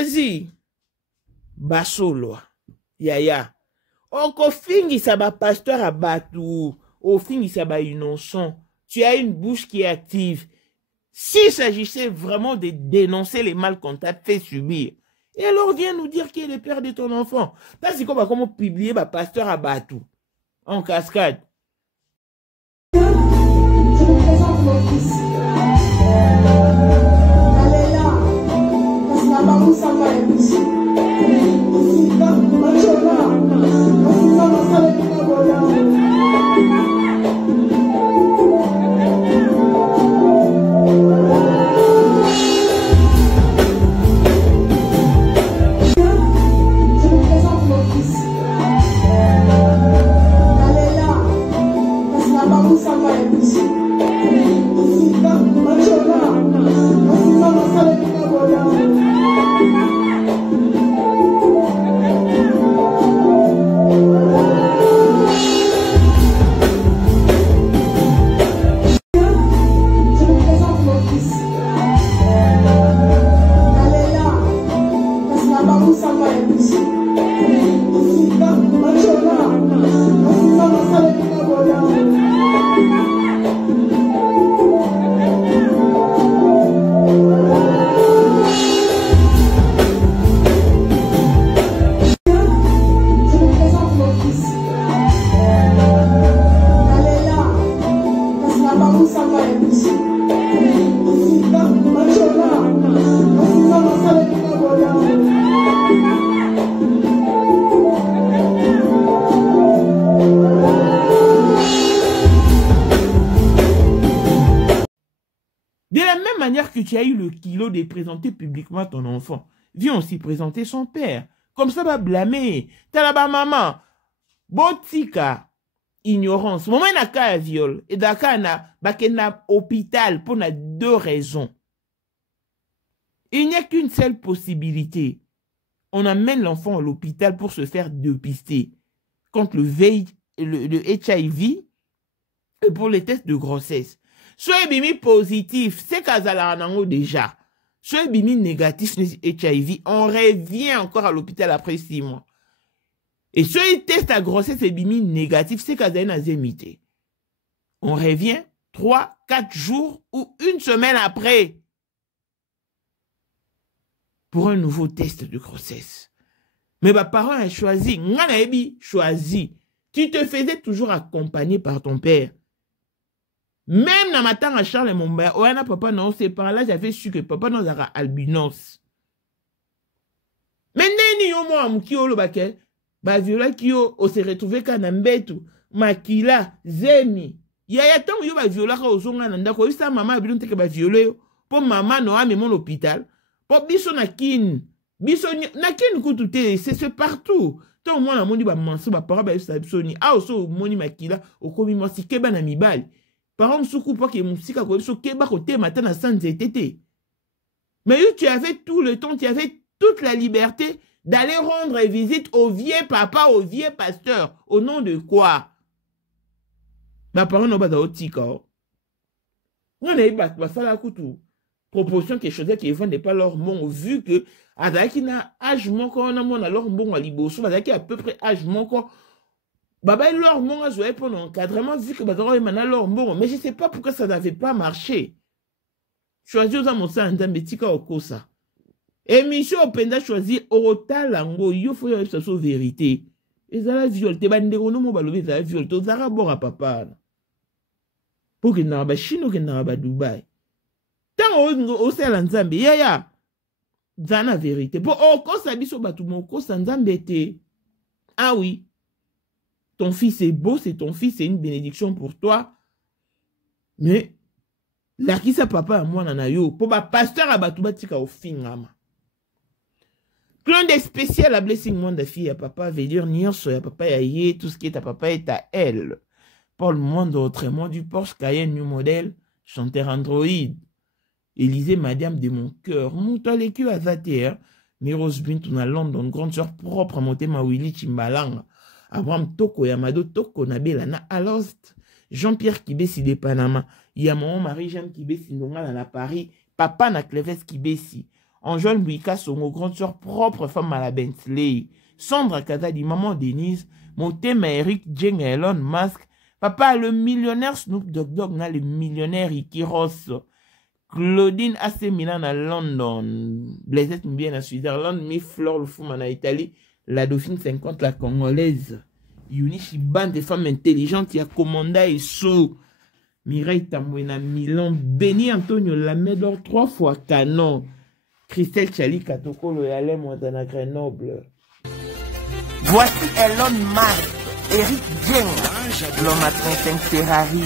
choisi basolo yaya oko fingisa ba pasteur à batu au fingisa ba innocent. Tu as une bouche qui est active. S'il s'agissait vraiment de dénoncer les mal qu'on t'a fait subir, et alors viens nous dire qui est le père de ton enfant. Parce que comment publier ba pasteur à batu en cascade. Je vous présente mon fils. Allez là, parce que là-bas, vous savez les petits. Ici, moi, je vais parce que ça va savoir les Que tu as eu le kilo de présenter publiquement ton enfant. Viens aussi présenter son père. Comme ça, va blâmer. T'as là-bas, maman. Botika. Ignorance. Maman n'a qu'à viol. Et d'accord, n'a hôpital pour 2 raisons. Il n'y a qu'une seule possibilité. On amène l'enfant à l'hôpital pour se faire dépister contre le HIV et pour les tests de grossesse. Soit bimi positif, c'est qu'azala nango déjà. Soit bimi négatif, HIV, on revient encore à l'hôpital après 6 mois. Et soit il teste à grossesse et bimi négatif, c'est qu'azala nazemité. On revient 3, 4 jours ou 1 semaine après pour un nouveau test de grossesse. Mais ma parent a choisi, Nganaebi choisi. Tu te faisais toujours accompagner par ton père. Même dans ma tante à Charles et mon père, Oana papa non, c'est par là j'avais su que papa non a albinos. Mais neni yo mo amukio lo bakel, ba viola kio o se retrouver kana mbetu, makila, zemi. Ya tant yo ba viola ka ozonga na ndako, isa mama bilon teke ba violé yo, po mama no ame mon hôpital, po biso na kin, biso na kin kutu te, c'est partout. Tant moi na moni ba manso ba para ba yo sa biso ni, a oso moni makila, okomi mo si keba na mibali. Par exemple, soukou pas que musika ko biso keba côté matin na sanze tété. Mais tu avais tout le temps, tu avais toute la liberté d'aller rendre visite au vieux papa, au vieux pasteur. Au nom de quoi? Ma parole n'a pas d'otika. On a eu ça la coutou. Proportion quelque chose qui ne pas leur mon vu que Adaki n'a âge manquant, on a mon alors bon à Liboso, Adaki à peu près âge manquant. Baba leur mon a joué pour l'encadrement vu que Badaro est maintenant leur bon. Mais je ne sais pas pourquoi ça n'avait pas marché. Choisi aux amours ça, un betika au kosa. Et Michel Openda choisi Orota Lango, il faut y sa vérité. Et ça la viole, te bandero no mo balobi ça la viole, to zara bora papa. Pour que n'a pas Chine ou que n'a pas Dubaï. Tant au sel Nzambe, ya. Zana vérité. Pour au kosa biso batu mo kosa Nzambe te. Ah oui. Ton fils est beau, c'est ton fils, c'est une bénédiction pour toi. Mais, la qui sa papa à moi nana yo, pour ma pasteur à Batouba tika au fingama. Clone des spécial à blessing monde de fille à papa, veut dire nierso à papa ya yé, tout ce qui est à papa est à elle. Paul monde autrement du Porsche Cayenne New Model, chanteur Android. Élisée Madame de mon cœur, mouta les queues à Zater, Miros Bintou na London, grande soeur propre à monter ma Willy Chimbalanga. Abraham Toko, Yamado Toko, Nabelana Alost, Jean-Pierre Kibesi de Panama, Yamon Marie-Jeanne Kibesi Ndonga na Paris, Papa na Cleves Kibesi, Anjol Bouika Songo, grande soeur propre femme à la Bentley. Sandra Kazadi, maman Denise. Motema Eric Jeng Elon Musk. Papa le millionnaire Snoop Dogg, le millionnaire Ricky Ross. Claudine AC Milan à London. Blaisette Mbien à Switzerland. Mi Fleur le Fouman à Italie. La Dauphine 50 la Congolaise. Yunichi bande de femmes intelligentes. Il y a Commanda et So. Mireille Tamouena Milan. Béni Antonio Lamedor 3 fois canon. Christelle Chali Katokolo et Alain Montana Grenoble. Voici Elon Musk. Eric Jeng, l'homme à 35 Ferrari.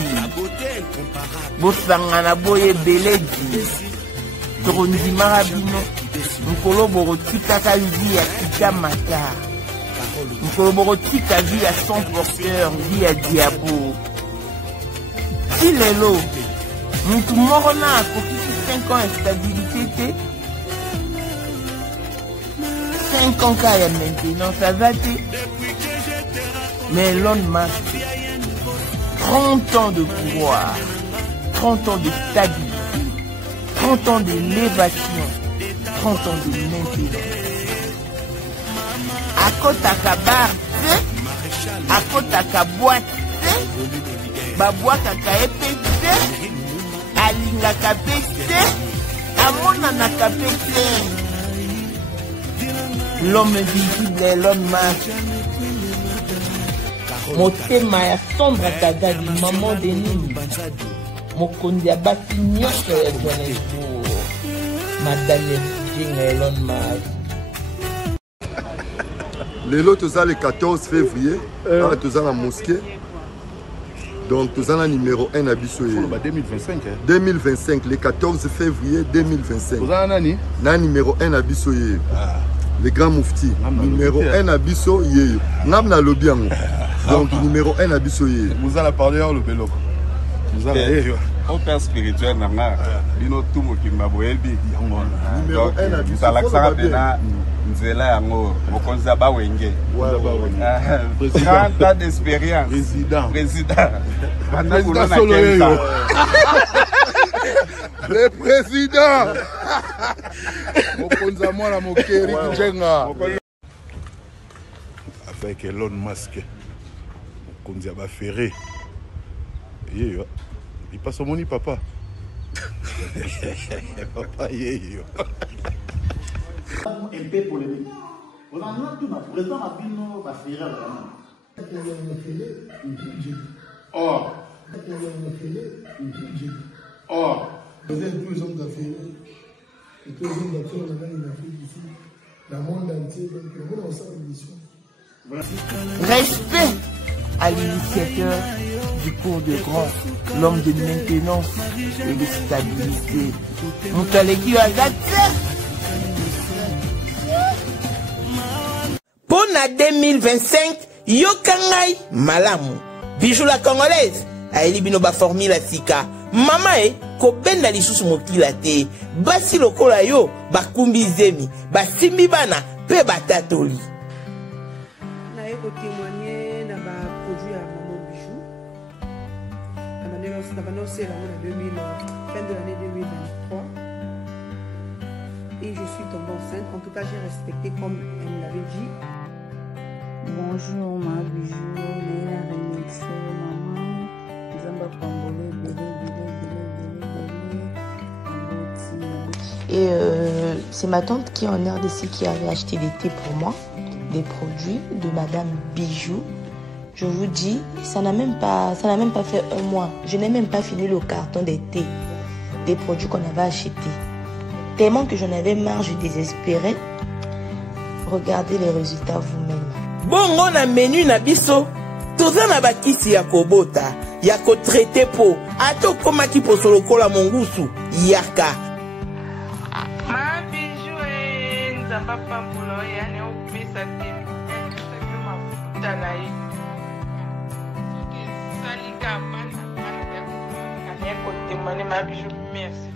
Bossangana Boye Beledi. Torondi Marabino. Nkolo Borotika Kazi à Kitamata. Nkolo Borotika vie à son porteur, vie à Diabo. Silelo. Moutou Morona a coquille 5 ans instabilité. 5 ans qu'il y a maintenant, ça va te. Mais Elon Musk, 30 ans de pouvoir, 30 ans de stabilité, 30 ans d'élévation, 30 ans de maintenance. À côté à bar, à côté à boîte, ba boîte à épée, à linga kapete, à mon anakapete. L'homme invisible Elon Musk. Motema ya Sandra Kazadi, maman Denise. Mokondi ya basi nyonso ya Johannesburg. Madame Jeng Elon Musk. Lelo toza le 14 février, toza la mosquée. Donc toza la numéro 1 à biso. 2025. 2025, le 14 février 2025. Toza nani? Na numéro 1 à biso. Le grand moufti. Numéro 1 à biso. Nam na lobiango. Donc numéro 1 à biso. Vous allez parler le beloko. Vous allez au père spirituel nanga bino tumo kimbaboelbi numéro 1 à biso. Salaxara bena nzela yango mokonza ba wenge. 30 ans d'expérience. Président. Président solo. Le président. Mokonza mwana mokeri Jenga. Avec Elon Musk. Mokonza ba ferré. Il passe au moni papa. Papa Un peu polémique. On en a tout, le président Abino va faire vraiment. Or. Vous êtes tous les hommes d'affaires. Et tous les hommes d'affaires, on a gagné une Afrique ici. Le monde entier, donc le monde ensemble l'émission. Respect à l'initiateur du cours de grand, l'homme de maintenance et de stabilité. Moutaleki Agate. Pour la 2025, Yokangai Malamu. Bijou la Congolaise. Aeli binoba formule sika. Mama ko benda lisusu mokila te. Basi lokola yo bakumbi zemi. Basimbi bana pe batatoli. Na eko témoigner na ba produit à Maman Bijou. Na banoncé la fin de l'année 2023. Et je suis tombée enceinte. En tout cas, j'ai respecté comme elle me l'avait dit. Bonjour ma Bijou, Léa Remixé, maman, Zamba Congolais, Et c'est ma tante qui est en RDC qui avait acheté des thés pour moi, des produits de Madame Bijou. Je vous dis, ça n'a même pas fait un mois. Je n'ai même pas fini le carton des thés, des produits qu'on avait achetés. Tellement que j'en avais marre, je désespérais. Regardez les résultats vous-même. Bongo na menu na biso toza na bakisi ya kobota ya ko traiter po ato koma ki posolo kola mongusu yaka ma Bijou nzamba pambulo yani opesa te mafuta na ye salika bana ya kotemane ma Bijou merci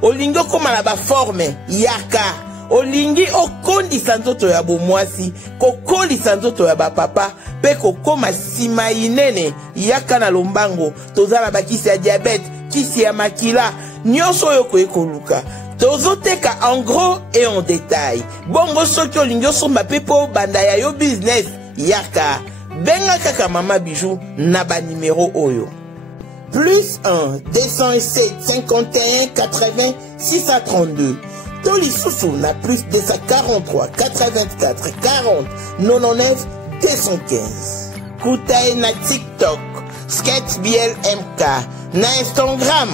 olingo koma na ba forme yaka olingi okondisa nzoto ya bomwasi kokolisa nzoto ya bapapa pe kokoma sima inene yaka na lombango tozala bakisi ya diabete kisi ya makila nyonso oyo koyekoluka tozoteka en gros et en détail. Bongo soki olingi osomba pe po banda ya yo business yaka benga kaka Mama Bijou na ba numéro oyo plus 1 207 51 80 632 Tolisusu na plus 243 84 40 99 215 Koutaye na TikTok Sketch BL MK na Instagram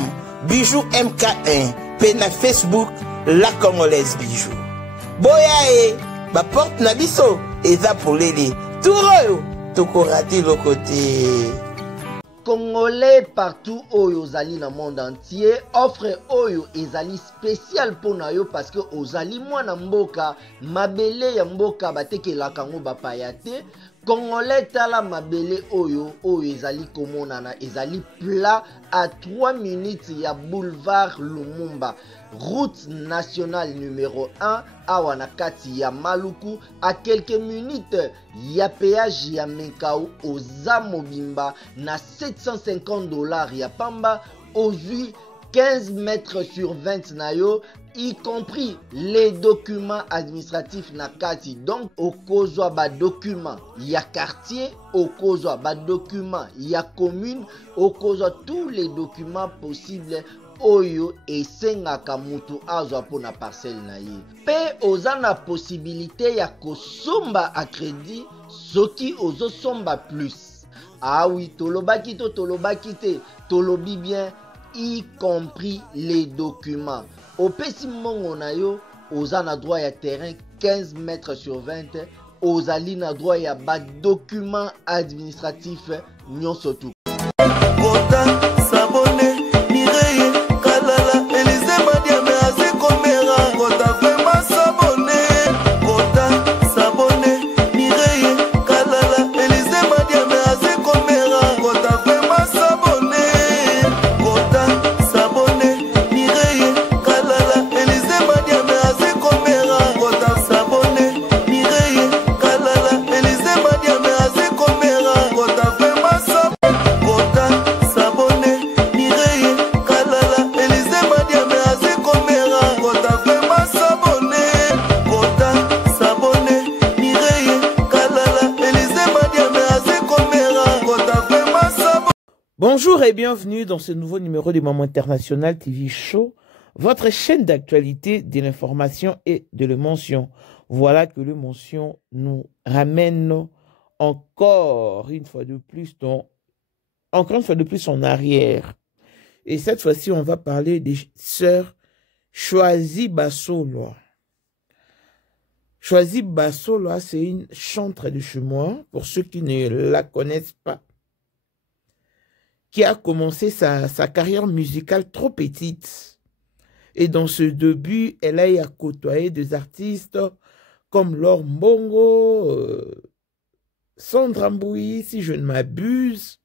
Bijou MK1 pe na Facebook La Congolaise Bijou. Boya ba porte na biso eza pour lele tout tokorati le côté. Congolais partout oyo ozali na monde entier offre oyo ezali spécial pour na yo parce que ozali mwana mboka mabele ya mboka batekelaka ngo bapaya te. Congolais tala mabele oyo ezali komonana ezali plat à 3 minutes ya boulevard Lumumba route nationale numéro 1 awa na kati ya Maluku à quelques minutes ya péage ya Menkau oza mobimba na $750 ya pamba ozui 15 mètres sur 20 na yo y compris les documents administratifs na kati. Donc okozwa ba document ya quartier, okozwa ba document ya commune, okozwa tous les documents possibles oyo esengaka mutu azwa pona parcelle na ye. Pe oza na possibilité ya kosomba a crédit soki ozo somba plus. Ah oui, tolobaki to tolobaki te, tolobi bien y compris les documents. Au pesi mongo na yo, oza na droit ya terrain 15 mètres sur 20, ozali na droit ya ba document administratif nyonso tu. Kota sabone mireye kalala Elize Madiame aze komera kota vraiment sabone kota sabone mireye kalala Elize Madiame aze komera kota vraiment sabone kota sabone mireye kalala Elize Madiame aze komera kota sabone mireye kalala Elize Madiame aze komera kota vraiment sabone. Bonjour et bienvenue dans ce nouveau numéro du Moment International TV Show, votre chaîne d'actualité, de l'information et de l'émotion. Voilà que l'émotion nous ramène encore une fois de plus en arrière. Et cette fois-ci, on va parler des sœurs Choisi Basolo. Choisi Basolo, c'est une chanteuse de chez moi, pour ceux qui ne la connaissent pas, qui a commencé sa carrière musicale trop petite. Et dans ce début, elle a côtoyé des artistes comme Laure Mbongo, Sandra Mboui, si je ne m'abuse.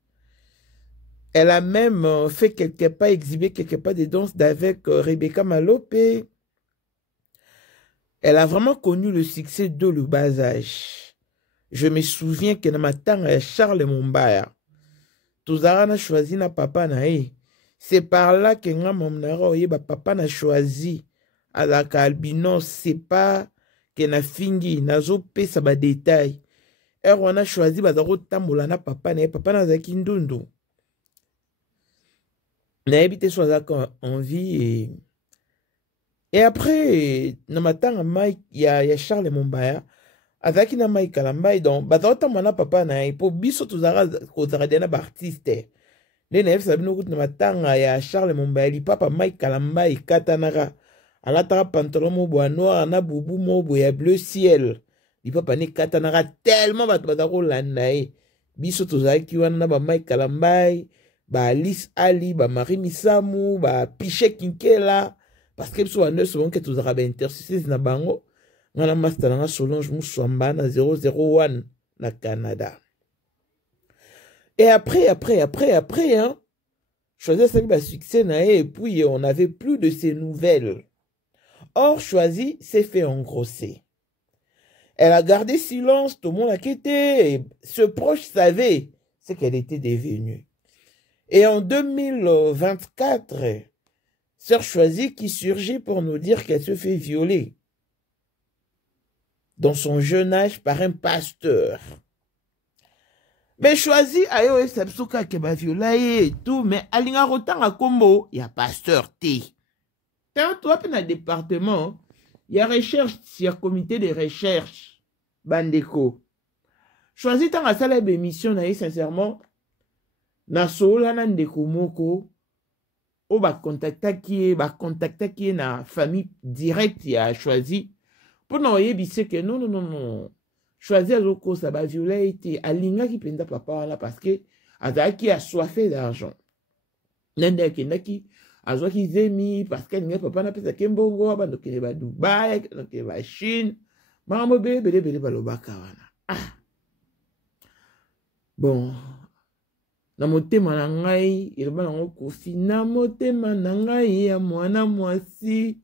Elle a même fait exhibé quelque part des danses avec Rebecca Malopé. Elle a vraiment connu le succès de le bas âge. Je me souviens que dans ma temps, Charles Mombaya, Touzara n'a choisi na papa nae. C'est par là que papa n'a choisi à la albinos. C'est pas que na fingi nazo pe sa ba détail. Et on a choisi bazaro tambola na papa nae. Papa na zaki ndundu. Na habité soit en vie et après na matanga Mike il y a Charles Mombaya avec na Mike Kalambai donc bazaro tamana papa nae po biso tuzara kozara dena ba artiste. Les nefs sabino kut na matanga ya Charles Mombaya li papa Mike Kalambai katanara alatara pantalon mo bois noir na bubu mo bois bleu ciel li papa ni katanara tellement bazaro landae biso tuzara ki wana ba Mike Kalambai ba Alice Ali, ba Marie Misamu, ba Piché Kinkela, parce que nous avons souvent que tous arabes intercités na bango, on a master na Solange Moussamba na 001 na Canada. Et après, hein, Choisi ça ba succès na et puis on n'avait plus de ces nouvelles. Or, Choisi s'est fait engrosser. Elle a gardé silence, tout le monde a quitté, et ce proche savait ce qu'elle était devenue. Et en 2024, Sœur Choisie qui surgit pour nous dire qu'elle se fait violer dans son jeune âge par un pasteur. Mais Choisie, ayo esapsuka ke ba violaye et tout, mais alinga rotanga kombo, y a pasteur T. Quand toi, dans le département, il y a recherche, il y a comité de recherche, bandeko. Choisie dans la salle d'émission, sincèrement, na sola na ndeko moko, o ba contacta qui est na famille directe, il a choisi. Pour nous, il y a que non. Choisir le cause, ça va violer été alinga qui penda papa là parce que azaki a soifé d'argent. Nende ki azaki zemi parce que n'inga papa na pesa kembongo ba ndokele ba Dubai, ndokele ba Chine. Mama bele ba lobaka wana. Ah. Bon. Na motema na ngai, il ba ngo kofi na motema na ngai ya mwana mwasi.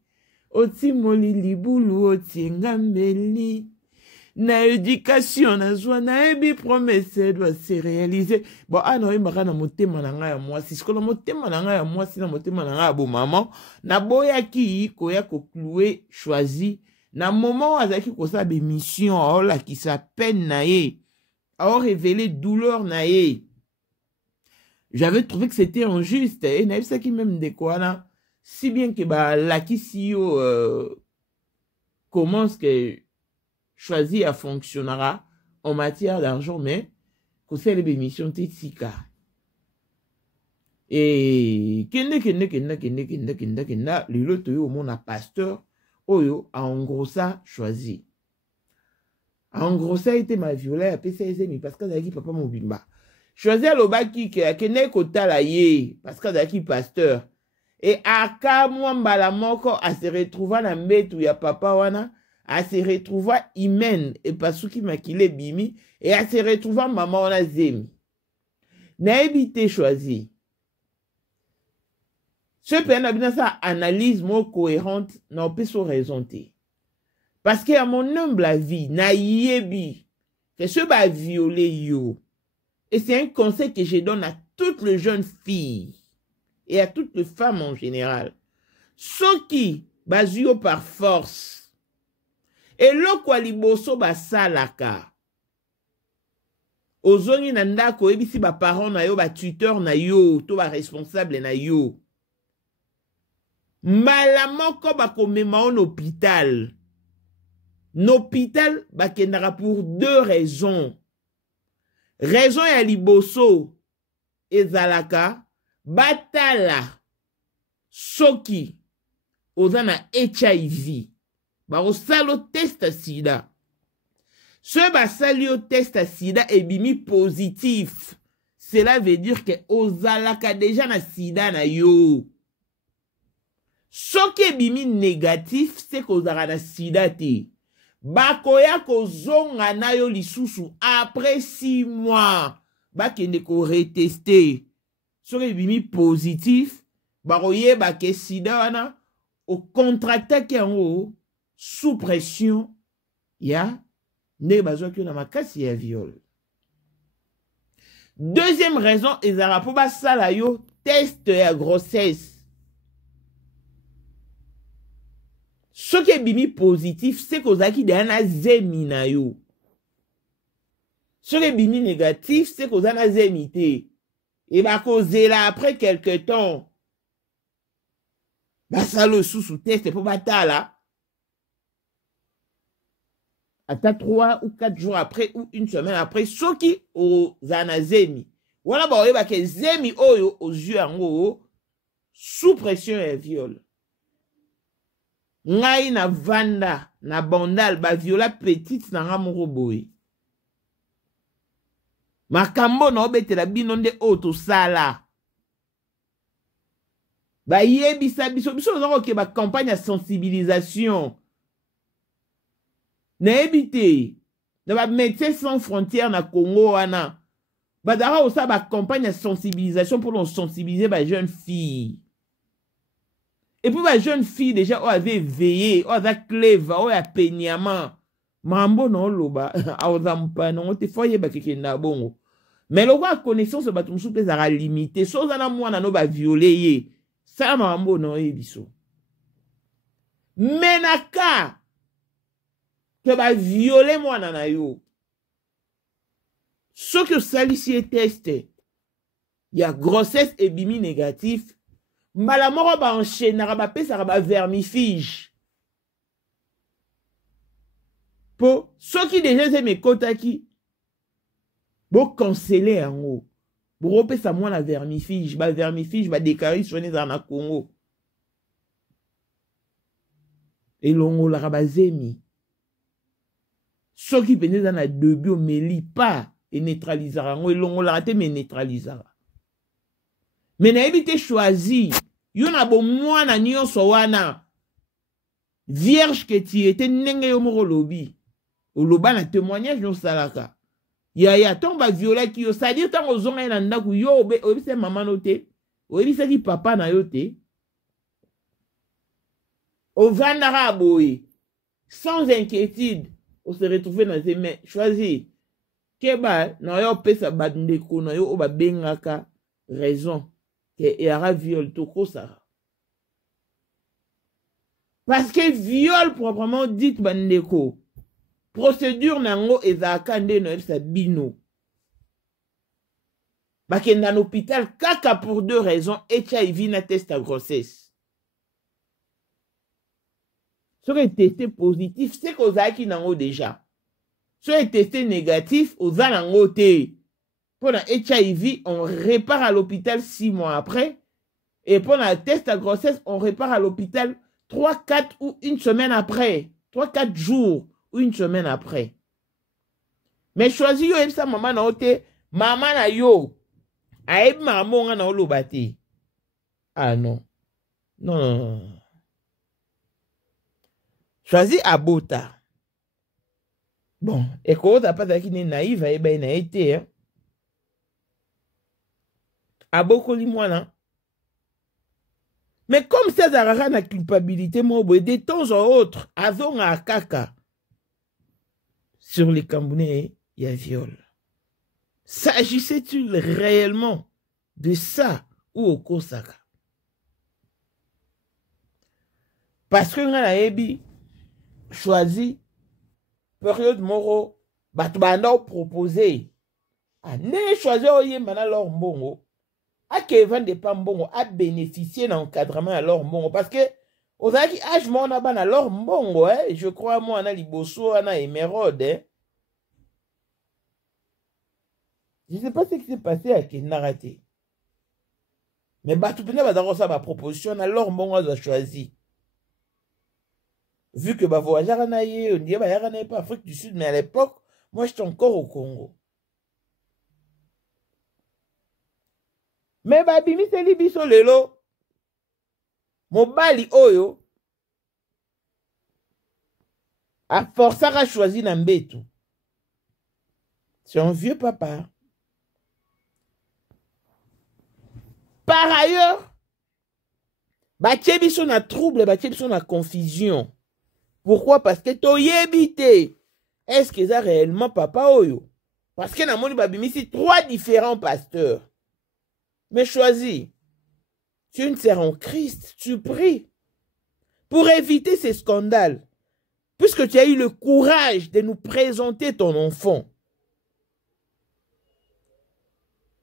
Oti moli libulu oti ngambeli. Na éducation na joie na ebi promesse doit se réaliser. Bon ano imaka na motema na ngai ya mwasi. Sikola motema na ngai ya mwasi na motema na ngai ya bo maman. Na boya ki koya ko clouer Choisie. Na moment azaki ko sa be mission ola qui sa peine na ye. A révélé douleur na ye. J'avais trouvé que c'était injuste et na ça qui même de quoi là. Si bien que ba la qui si commence que Choisie à fonctionnera en matière d'argent, mais que c'est les émissions Tetsika. Et kende, le lot au monde a pasteur, oyo a en gros ça Choisie. En gros ça était ma violée à PCSM parce que d'aki papa mon bimba. Choisie à l'obaki qui a kene kota la ye parce que d'aki pasteur. Et à ka mwamba la moko à se retrouver na metu ya papa wana. À se retrouver Imen et Pasuki Makile Bimi et à se retrouver maman on a zemi. N'a évité Choisie. Ce pays n'a bien sa analyse moins cohérente n'a pas son raison. Parce que à mon humble avis, n'a yebi que ce va violer yo. Et c'est un conseil que je donne à toutes les jeunes filles et à toutes les femmes en général. Ceux qui basent par force. Et lo kwa liboso ba salaka. Ozongi na ndako ebisi ba parents na yo ba tuteur na yo, to ba responsable na yo. Malamoko ba komema en hôpital. N'hôpital ba kendara pour deux raisons. Raison ya liboso ezalaka batala soki ozana HIV. Baro salo test sida. Ce basalio test sida est bimi positif. Cela veut dire que ozalaka déjà na sida na yo. Ce qui est bimi négatif, c'est qu'ozara na sida te. Bakoya kozonga na yo lisusu après 6 mois. Bakende ko retester. Ce qui est bimi positif, baroye bake sida wana au contracta ki en haut. Sous pression, ya ne bazo ki na makasi ya viol. Deuxième raison, ezara po ba sala yo test ya grossesse. Ce qui est bimi positif, c'est kozaki de ana zemi na yo. Ce qui est bimi négatif, c'est kozana zemi te. Et ba kozela après quelque temps. Ba salo sous test po batala. Ata 3 ou 4 jours après ou une semaine après, soki o zanazemi. Wana ba oyeba ke zemi oyo aux yeux ango sous pression et viol. Ngai na vanda na bandal ba viola petite na ngamoro boy. Makambo na obetela bino nde oto sala. Ba yebisa biso nzako ke ba campagne de sensibilisation. Na ebité na ba Médecins Sans Frontières na Congo wana badara osa ba campagne de sensibilisation pour nous sensibiliser ba jeunes filles. Et puis ba jeunes filles déjà on avait veillé, on avait cleva, on a peignement. Mambo non loba a ozampa non te foye ba kekenda bongo. Mais le roi connaissance ba tumsu pe zara limité, so za na mwana no ba violer ye. Ça m'a no ebiso. Menaka que va violer moi na yo. Ce que salisi est testé. Il y a grossesse et bimi négatif. Mbala moro ba enchaîner ba pesa ba vermifige. Pour ceux qui déjà c'est mes kotaki. Bo canceller en haut. Bo repesa moi la vermifige, ba déclarer sur les na Congo. Et longo la rabazemi. Ceux qui venaient dans la début au meli pas et neutralisera ngo longo la raté mais neutralisera. Mais na évité choisi. Yon a bon moi na nyonso wana. Vierge que tu étais nenge yo moro lobi. Au loba na témoignage no salaka. Ya tomba viola ki yo ça dire tant ozonga na ndaku yo obi se maman noté. Obi se ki papa na yote. Au vandara boy. Sans inquiétude, on se retrouve dans ses mains. Choisi. Keba na yo pesa bandeko na yo oba bengaka raison. Et y aura viol toko ça. Parce que viol proprement dit bandeko. Procédure nango ezaka nde no sa bino. Bake dans l'hôpital kaka pour deux raisons HIV na test à grossesse. Ce qui est testé positif, c'est qu'on a qui nango déjà. Ce qui est testé négatif, aux a nango te. Pour la HIV, on répare à l'hôpital 6 mois après. Et pour la test à grossesse, on répare à l'hôpital 3, 4 ou une semaine après. 3, 4 jours ou une semaine après. Mais choisi yo sa maman na ote, maman na yo. Aeb maman na olobate. Ah non. Non. Choisi abota. Bon, et quand on a pas qui n'est naïve, eh ben, il a été, hein. Abokoli mwana. Mais comme ça, ça a la culpabilité, de temps en autre, avant à kaka, sur les Camerounais, il y a viol. S'agissait-il réellement de ça ou au Kosaka? Parce que on a ebi choisi période moro, batubanda proposé. Ah, ne choisi oye mana leur mbongo. A Kevin de Pambongo a bénéficié d'un encadrement à leur mbongo. Parce que, aux aki âge mon aban à leur mbongo, hein, je crois moi, on a liboso, on a émeraude, hein. Je ne sais pas ce qui s'est passé à Kenarate. Mais Batupena va d'abord ça ma proposition, on a leur mbongo a choisi. Vu que voyageur on dit bah n'est pas Afrique du Sud, mais à l'époque, moi j'étais encore au Congo. Mais bimi c'est libiso lelo. Mobali oyo a forcé à choisir Nambetu. C'est un vieux papa. Par ailleurs, Batchebiso na trouble, Batchebiso na confusion. Pourquoi? Parce que toyebité. Est-ce que ça réellement papa oyo? Parce que na moni babimi c'est 3 différents pasteurs. Mais choisis. Tu ne sers en Christ, tu pries. Pour éviter ces scandales. Puisque tu as eu le courage de nous présenter ton enfant.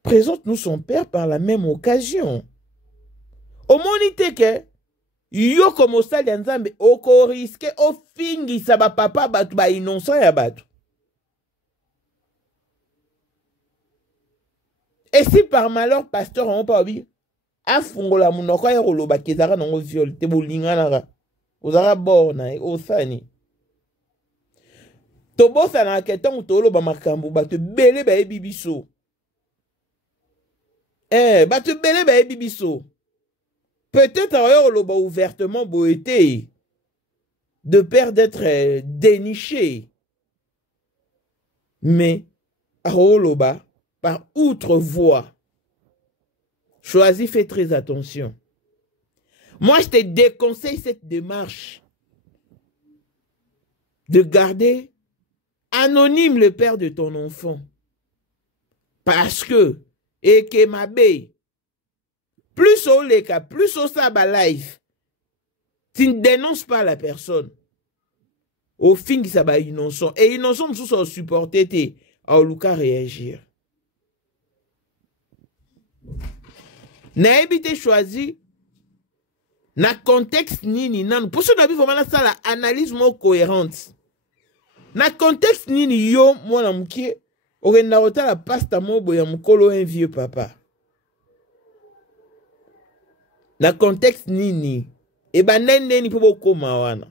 Présente-nous son père par la même occasion. Au monité que yo comme au stade d'Anzambe, oko risque au fingi sa ba papa batu ba innocent ya batu. Et si par malheur pasteur on pas obi afungola munoko ya koloba kezaka nango viol te bolingana ozaka borna osani. Tobosa na ketongo toloba makambo batu bele ba ebibiso. Batu bele ba ebibiso. Peut-être ailleurs loba ouvertement boété de peur d'être déniché. Mais loba par outre voie. Choisis, fais très attention. Moi, je te déconseille cette démarche de garder anonyme le père de ton enfant. Parce que, Ekemabe, plus au leka, plus au saba live, tu ne dénonces pas la personne. Au fin, ça va innocent. Et innocent, nous sommes supportés, à Oluka réagir. N'a évité choisi, na contexte nini, nan. Pour ce qui est ça, la analyse moins cohérente. Na contexte nini, yo, moi, la moukie, aurait n'a pas la pasta mobo ya mukolo un vieux papa. Na contexte nini, et ben nene ni pobo koma wana.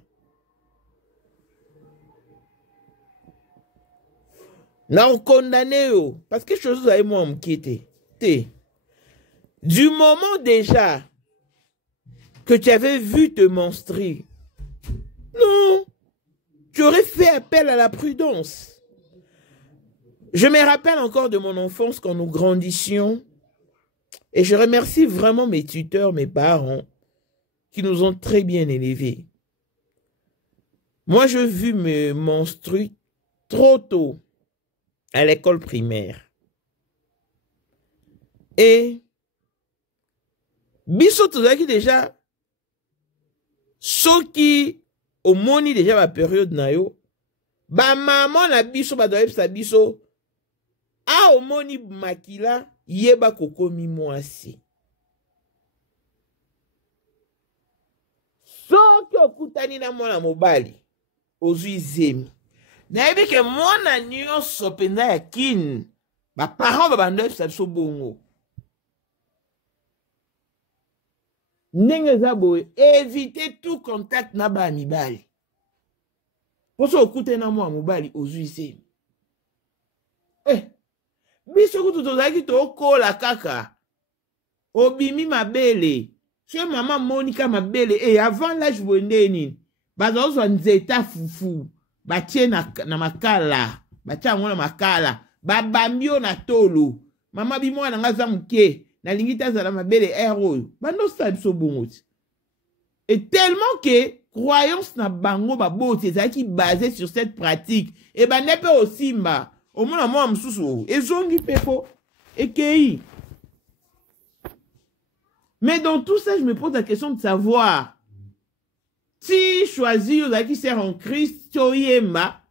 Na condamné yo, parce que chose a moi m'quitter. Du moment déjà que tu avais vu te menstruer, non, tu aurais fait appel à la prudence. Je me rappelle encore de mon enfance quand nous grandissions, et je remercie vraiment mes tuteurs, mes parents, qui nous ont très bien élevés. Moi, je vis me menstruer trop tôt à l'école primaire. Et biso tozaki déjà soki omoni déjà la période na yo ba maman na biso ba doyeb sa biso a omoni makila yeba kokomi mwasi soki okutani na mwana mobali ozwi zemi nayebi ke mwana nyonso penza ya kin ba parents ba bandoyeb sa biso bongo. Ndenge za boye, éviter tout contact na ba mibali. Poso okute na mwa mobali ozuise. Biso kutu tozaki to kola kaka. Obimi mabele. Chez maman Monica mabele. Avant l'âge bondeni. Baza ozwa nzeta fufu. Batie na makala. Batia ngona makala. Babambio na tolo. Mama bimwa na ngaza mke. Na lingita za la mabele héros. Bando sa biso bongo. Et tellement que croyance na bango babote za qui basé sur cette pratique et ben nepe aussi mba au moins moi msusu ezongi pefo ekei. Mais dans tout ça je me pose la question de savoir si choisir la qui sert en Christ toyemba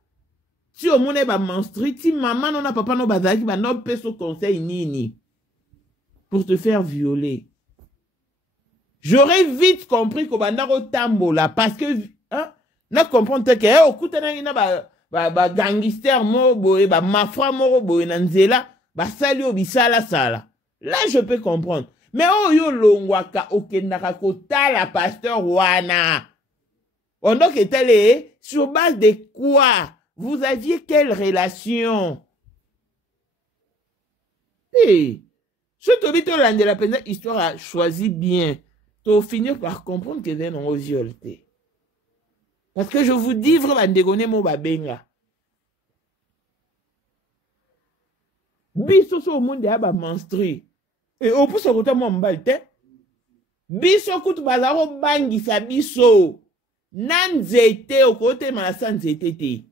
si au monde ba menstru si maman non na papa no bazaki ba no peso conseil nini pour te faire violer. J'aurais vite compris qu'au bandaro tambola parce que hein na comprendre que au kutana ina ba gangster mo boye ba mafra mo boye na nzela ba sali obisala sala. Là je peux comprendre. Mais oh yo longwaka okendaka kotala pasteur wana. On donc était sur base de quoi? Vous aviez quelle relation? Hey, ce tobito de la peine histoire a choisi bien. Pour finir par comprendre que c'est non violé. Parce que je vous dis vraiment dégonner mon babenga. Biso so monde ya ba menstru. Et au plus côté moi mbalte. Biso kutu bazaro bangi sa biso. Nanzete au côté ma sanzete.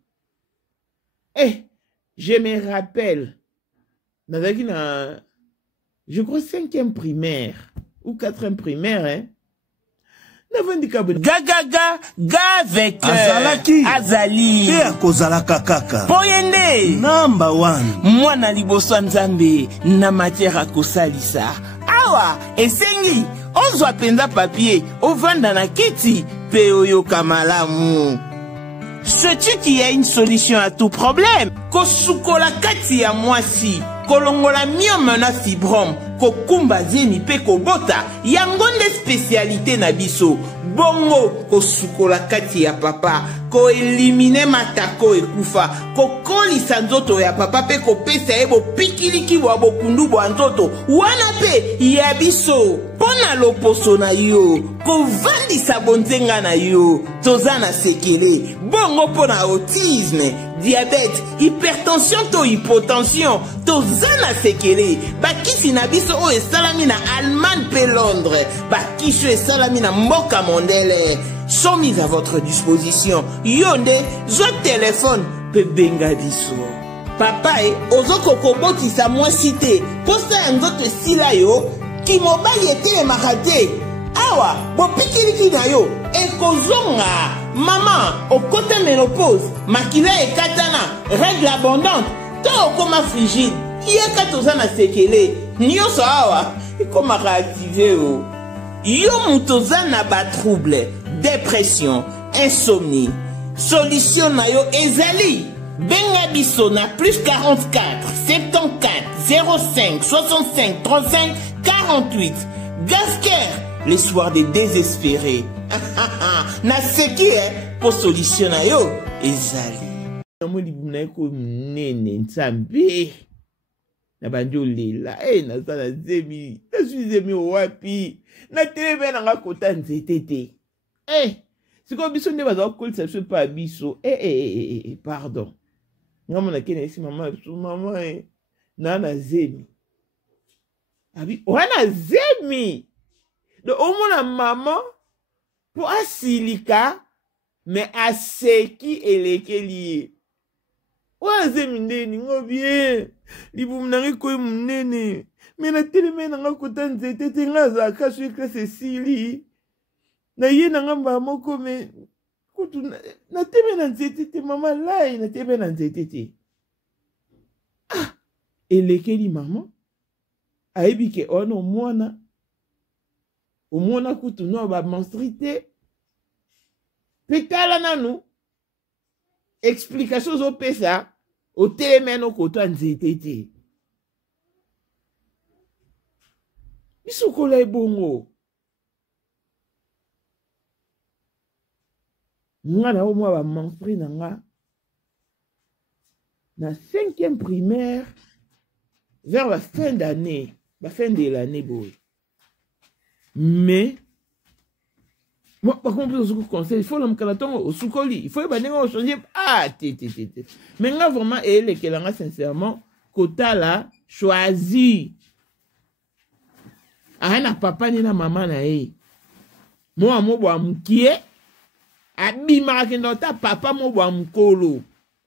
Je me rappelle dans la je crois 5e primaire. Ou 4e primaire, hein? Ga avec Azali. Pe akozalaka kaka. Poyende. Number 1. Mwana liboso nzambe na matière kosalisa. Awa, esengi. Ozwa penza papier. Ovanda na kiti. Pe oyo kamalamu. Sais-tu qu'il y a une solution à tout problème? Kosukola kati ya mwasi. Kolongola myome na fibrome. Kokumba zeni pe kobota. Yangonde spécialité na biso. Bongo kosukola kati ya papa. Ko elimine matako ekufa. Ko kolisa nzoto ya papa pe kopesa ebo pikiliki bo bokundu bo nzoto. Wana pe ya biso. Pona loposo na yo. Ko vandisa bonzenga na yo. Tozana sekele. Bongo pona autisme, diabète, hypertension to hypotension. Tozana sekele. Bakisi na biso o esalami na Allemagne pe Londres. Bakisho esalami na mboka mondele. Sont mis à votre disposition. Yonde, zo téléphone pe benga biso. Papa ozoko koboti sa moi cité. Posta nzoto sila yo. mobali etelemaka te awa bopikiliki na yo ekozonga mama okota ménopause makila ekatana règle abondante to okoma frigide yeka toza na sekele nyonso awa ekomaka active o yo moto oza na batrouble dépression insomnie solution na yo ezali benga biso na plus 44 74 05 65 35 48 Gasker les soirs des désespérés na seki pour solution na yo ezali namoni buna ko nene nsambe na banjo lela na sana zemi na zemi wapi na telebe na ngakota nzete te siko biso nde baza kolisa biso pa biso pardon ngamona kene esi mama biso mama na zemi abi wana zemi de omona mama po asilika me aseki elekeli wa zemi ndeni ngobie libumu nange koyi munene me na teleme nanga kota nzete te nga azalaka so eklase esili na ye nanga mbala moko me kutu na teme na nzete te mama lai na teme na nzete te elekeli mama ayebi ke ona omona kutu no bamonstri te mpe tala nanu explication ozopesa oteleme no koto ya nzete te biso kola ebongo nga na omwa bamonstri na nga na 5e primaire vers la fin d'année la fin de l'année boy mais moi par contre au conseil il faut l'amkalaton au soukoli il faut y changer mais nga vraiment elekelanga sincèrement kota la choisi ana papa ni na mama na ye moi mobwa mkie abima kendo ta papa mobwa mkolo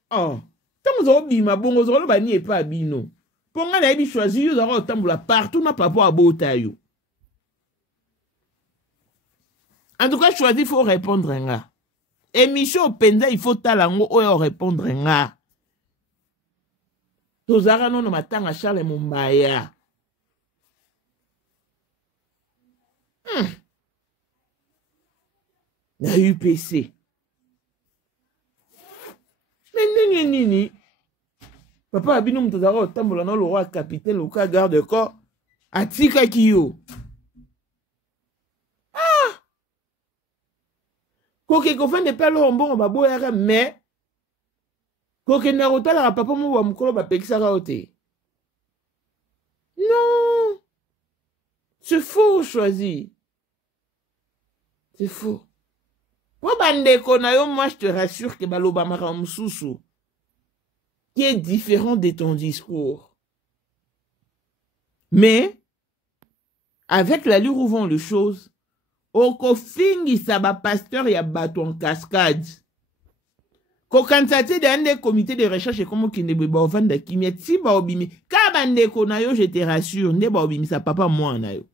tango zo bima bongo zo ba ni epa bino ponga na yebi choisi yo zo tambola partout na papa abota yo. En tout cas, choisir, il faut répondre nga. Émission au Penza, il faut talango ou répondre nga. Tozara non matanga Charles Mumbaya. Na UPC. Mais nini. Papa abino mtozara otambola no le roi capitaine le cas garde corps atika kiyo. Koke kofan de pelo mbongo baboyaka mais koke na rotala ka papa mo wa mukolo ba pekisaka ote. Non. C'est faux choisi. C'est faux. Pour bandeko na yo moi je te rassure que baloba mara mususu qui est différent de ton discours. Mais avec l'allure où vont les choses oko fingi saba pasteur ya bato en cascade. Kokansate de ande comité de recherche comme kinde ba ovanda kimia ti ba obimi. Ka bandeko na yo je te rassure nde ba obimi sa papa moi na yo.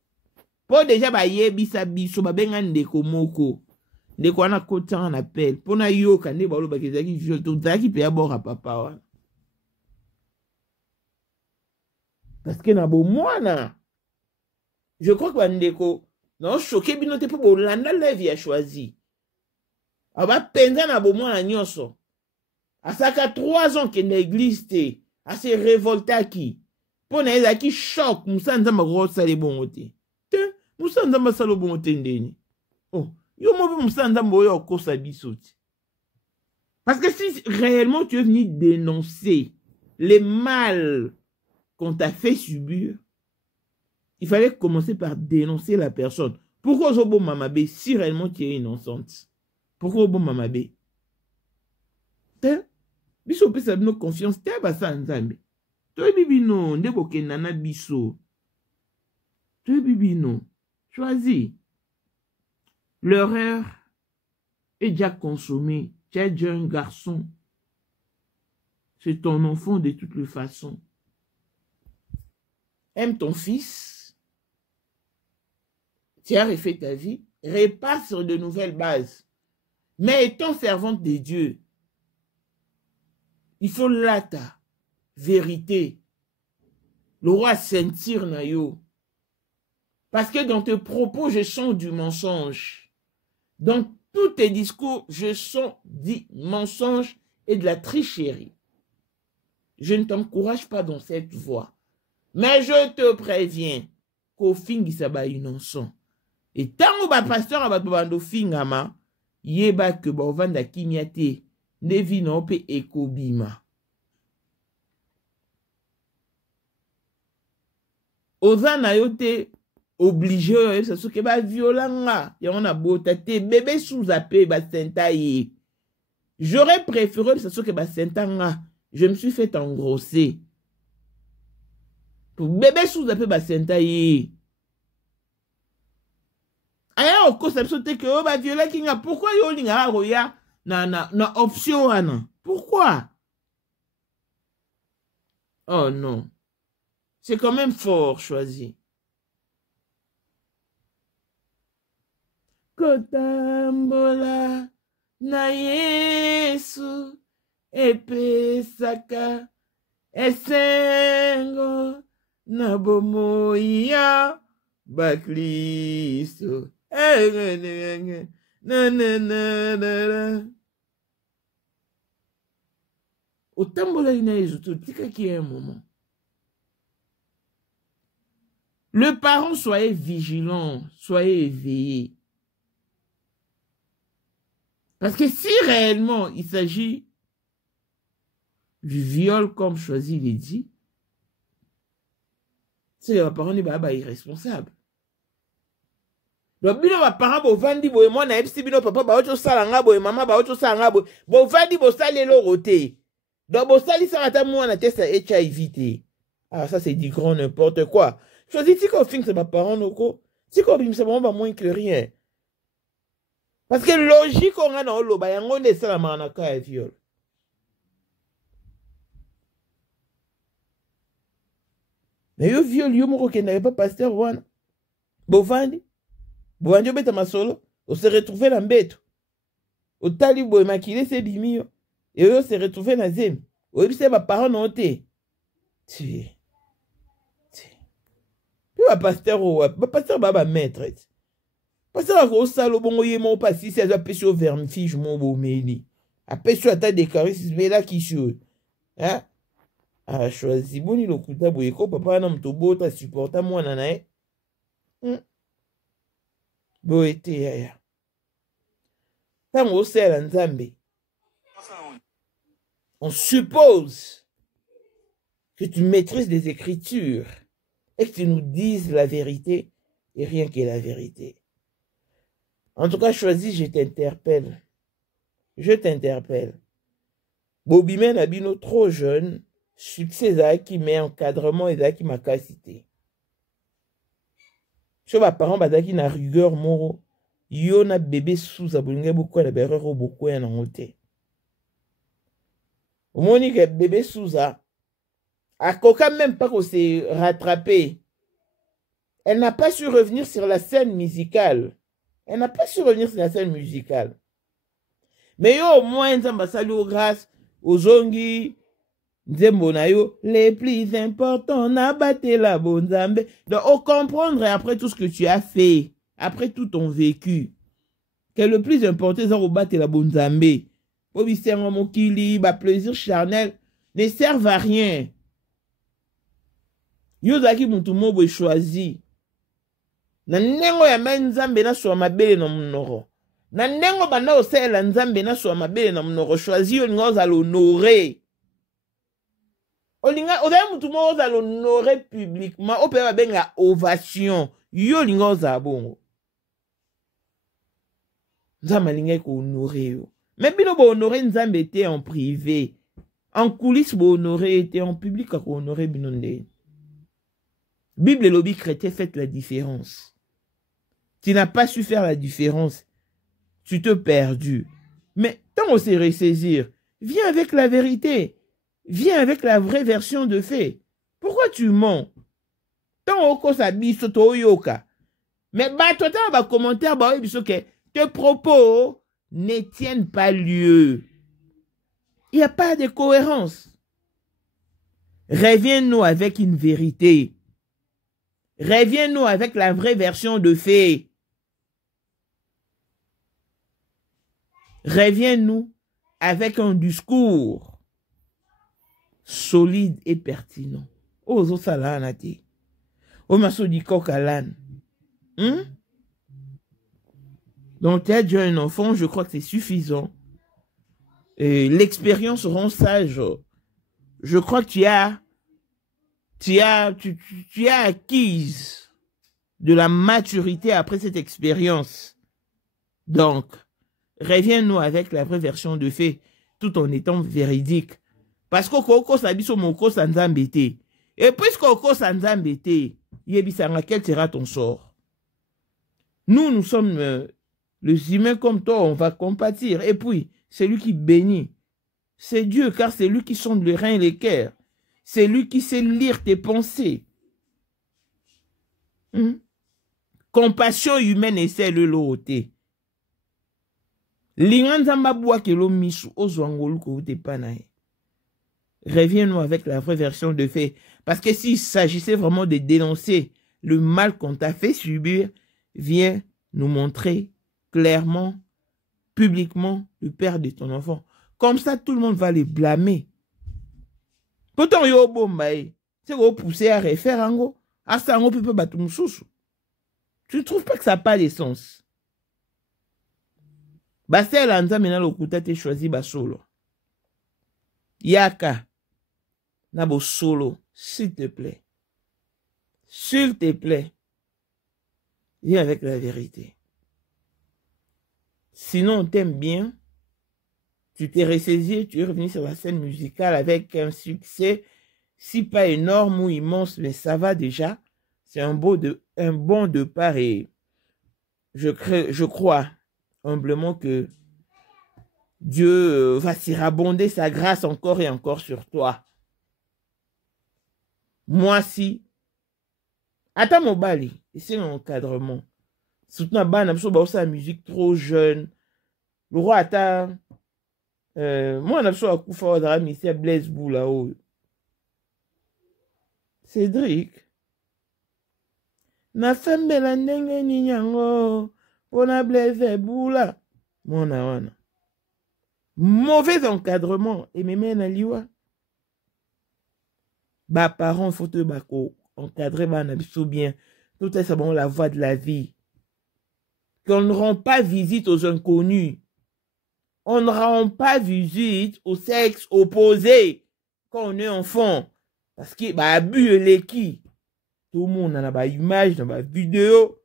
Po déjà ba yebisa biso ba benga ndeko moko. Ndeko ana kotan na appel. Po na yo ka nde ba lo ba kezaki viol to zaki pe abora papa wa. Parce que na bo mwana. Je crois que bandeko non, choqué binote pour bolanda levi a choisi. Aba penza na bo mwana nyonso. Asaka 3 ans que l'église te a se révolta qui. Pour na ezaki choc musanza marosa le bongote. Te musanza masalo bongote ndeni. Oh, yo mo musanza mboyo okosa bisoti. Parce que si réellement tu es venu dénoncer les mal qu'on t'a fait subir, il fallait commencer par dénoncer la personne. Pourquoi Zobo Mamabé, si réellement tu es innocente? Pourquoi Zobo Mamabé? Biso pe sa bino confiance, te basa nzambe. Toi bibino, ndebo ke nana biso. Toi bibino, choisis. L'erreur est déjà consommée. Tu es déjà un garçon. C'est ton enfant de toutes les façons. Aime ton fils. Tu as refait ta vie, repars sur de nouvelles bases. Mais étant servante de Dieu, il faut là ta vérité. Le roi sentir na yo. Parce que dans tes propos, je sens du mensonge. Dans tous tes discours, je sens du mensonge et de la tricherie. Je ne t'encourage pas dans cette voie. Mais je te préviens qu'au fin, il s'est innocent. Et tant que le pasteur a battu fingama, yeba que bovanda kinyate, nevino pe ekobima. Ozana yote obligé, c'est ce que ba violanga, y on a beau tate, bébé sous appé ba sentaye. J'aurais préféré c'est ce que ba sentanga. Je me suis fait engrosser. Pour bébé sous appé ba sentaye. Aya oko sabsote que o ba viola kinga, pourquoi yo linga roya na option ana? Pourquoi? Oh non. C'est quand même fort choisi. Kotambola na Yesu epesaka esengo na bomoya bakristo. Otambola na Yesu tika qui est un moment. Le parent, soyez vigilant, soyez éveillé. Parce que si réellement il s'agit du viol comme choisi les dit, c'est le parent n'est pas irresponsable. Donc, bino parent bo vandi bo moi na epsi bino papa ba ocho sala nga bo maman ba ocho sala nga bo vandi bo sali lo roté. Donc bo sali sa ata moi na test HIV té. Ah ça c'est du grand n'importe quoi. Choisis si qu'on finit c'est ma parent noko. Si qu'on bim c'est vraiment moins que rien. Parce que logique on a dans l'eau, bah yango ne sala manaka et viol. Mais yo viol yo moko qui n'avait pas pasteur wana. Bovandi. Bovandi beta masolo, on se retrouver dans beto. Au tali bo makile se bimio. Et yo se retrouver dans zem. O bise ba parent noté. Tu. Puis pasteur baba maître. Pasteur ko salo bongo yemo pasi se za pesio vermifige mo bo meli. A pesio ata de carisme mais là qui chaud. Hein? A choisi boni lokuta bo eko papa na mtobo ta supporta mwana na e. Bo ete ya. Tango sela nzambe. On suppose que tu maîtrises les Écritures et que tu nous dises la vérité et rien que la vérité. En tout cas, choisis, je t'interpelle. Je t'interpelle. Bobimé Nabino, trop jeune, succès qui met encadrement et qui m'a cassité. Je suis parent qui na rigueur moro. Yo na bébé sous abonné beaucoup la berreur beaucoup en angoté. Au moment que bébé sous a quand même pas qu'on s'est rattrapé. Elle n'a pas su revenir sur la scène musicale. Elle n'a pas su revenir sur la scène musicale. Mais yo, au moins, ça m'a salué grâce aux zongi, les plus importants, n'a battu la bonzambe. Donc, on comprendrait après tout ce que tu as fait, après tout ton vécu, que le plus important, c'est de battre la bonzambe. Pour mon kili, plaisir charnel, ne servent à rien. Yo zaki muntu mobo choisi. Na nengo ya nzambe na so mabele na mnoro. Na nengo banda osela nzambe na so mabele na mnoro choisi yo ngoza l'honorer. Olinga oza muntu mo oza l'honorer publiquement o pe ba benga ovation. Yo lingoza bongo. Nzambe linga ko honorer yo. Mais bino bo honorer nzambe était en privé. En coulisses bo honorer était en public ko honorer binonde. Bible et lobby chrétien fait la différence. Tu n'as pas su faire la différence. Tu te perdu. Mais tant on sait ressaisir, viens avec la vérité. Viens avec la vraie version de fait. Pourquoi tu mens? Tant on cause à biso to yoka. Mais bah, toi, tu as un commentaire, bah oui, parce que tes propos ne tiennent pas lieu. Il n'y a pas de cohérence. Reviens-nous avec une vérité. Reviens-nous avec la vraie version de fait. Reviens-nous avec un discours solide et pertinent. Oh, ça là, nati. Oh, ma so di cocalan. Donc, tu as déjà un enfant, je crois que c'est suffisant. L'expérience rend sage. Je crois que tu as acquise de la maturité après cette expérience. Donc, reviens-nous avec la vraie version de fait, tout en étant véridique. Parce que Koko Sabiso Moko Sanzambete. Et puisque Koko Sanzambete, Yebisanga, quel sera ton sort? Nous sommes les humains comme toi, on va compatir. Et puis, c'est lui qui bénit. C'est Dieu, car c'est lui qui sonde les reins et les cœurs. C'est lui qui sait lire tes pensées. Compassion humaine et c'est le loté. Reviens-nous avec la vraie version de fait. Parce que s'il s'agissait vraiment de dénoncer le mal qu'on t'a fait subir, viens nous montrer clairement, publiquement, le père de ton enfant. Comme ça, tout le monde va les blâmer. Pourtant, yo bombaye, c'est qu'on poussé à refaire en gros. À ça, on peut battre mon chouchou. Tu ne trouves pas que ça n'a pas de sens? Basta l'anza mena lokuta te choisi ba solo. Yaka. Nabo solo, s'il te plaît. S'il te plaît. Viens avec la vérité. Sinon, on t'aime bien. Tu t'es ressaisi, tu es revenu sur la scène musicale avec un succès, si pas énorme ou immense, mais ça va déjà. C'est un bon de part et je crois humblement que Dieu va surabonder sa grâce encore et encore sur toi. Moi, si. Attends mon bali, c'est un encadrement. Soutenir la musique trop jeune. Le roi attend. Moi, on a besoin de faire un ministère Blaise Bou là-haut. Cédric. Na femme la ndenge ni nyango. On a Blaise Bou là. Mon mauvais encadrement. Et même na liwa. Bah, parents, faut te bako. Encadrer, bah, on a besoin bien. Tout est bon, la voie de la vie. Qu'on ne rend pas visite aux inconnus. On ne rend pas visite au sexe opposé quand on est enfant. Parce que, bah, abus les qui. Tout le monde a une image, dans ma vidéo.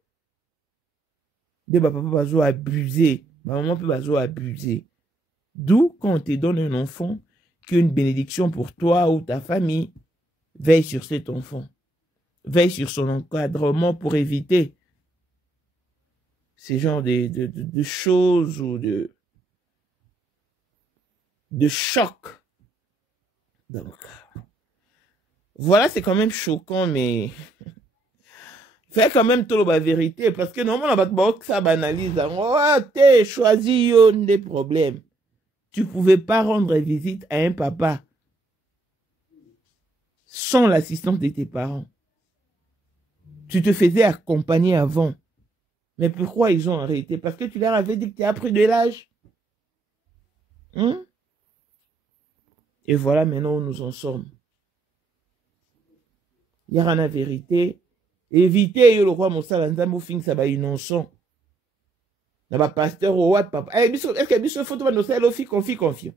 De papa va abuser. Ma maman peut pas abuser. D'où, quand on te donne un enfant, qu'une bénédiction pour toi ou ta famille, veille sur cet enfant. Veille sur son encadrement pour éviter ces genres de choses ou de choc. Donc, voilà, c'est quand même choquant, mais fais quand même tout la vérité, parce que normalement, on va ça banalise. Oh, t'es choisi, yon des problèmes. Tu pouvais pas rendre visite à un papa sans l'assistance de tes parents. Tu te faisais accompagner avant. Mais pourquoi ils ont arrêté? Parce que tu leur avais dit que tu as pris de l'âge. Et voilà maintenant où nous en sommes. Il y a la vérité. Évitez le roi Moussa Nzambo fin ça va innocent. N'a pasteur au what papa. Est-ce que ce photo va nous faire confiant.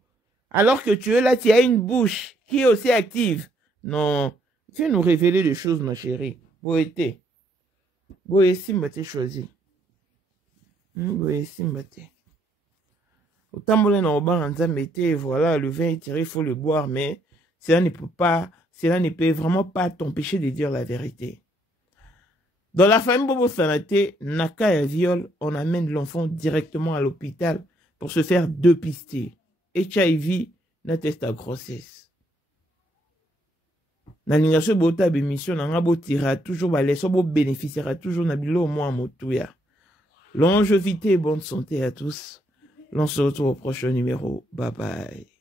Alors que tu es là, tu as une bouche qui est aussi active. Non, viens nous révéler des choses, ma chérie. Boété. Boété, m'a choisi. Boété, m'a autant de dans le banc, voilà, le vin est tiré, il faut le boire, mais cela ne peut vraiment pas t'empêcher de dire la vérité. Dans la famille Bobo Sanaté, Naka et viol, on amène l'enfant directement à l'hôpital pour se faire dépister. HIV, n'a test à grossesse. nalinga so bota bémission nanga botira toujours baleso bo bénéficiera toujours na bilo moi motuya. Longévité et bonne santé à tous. L'on se retrouve au prochain numéro. Bye bye.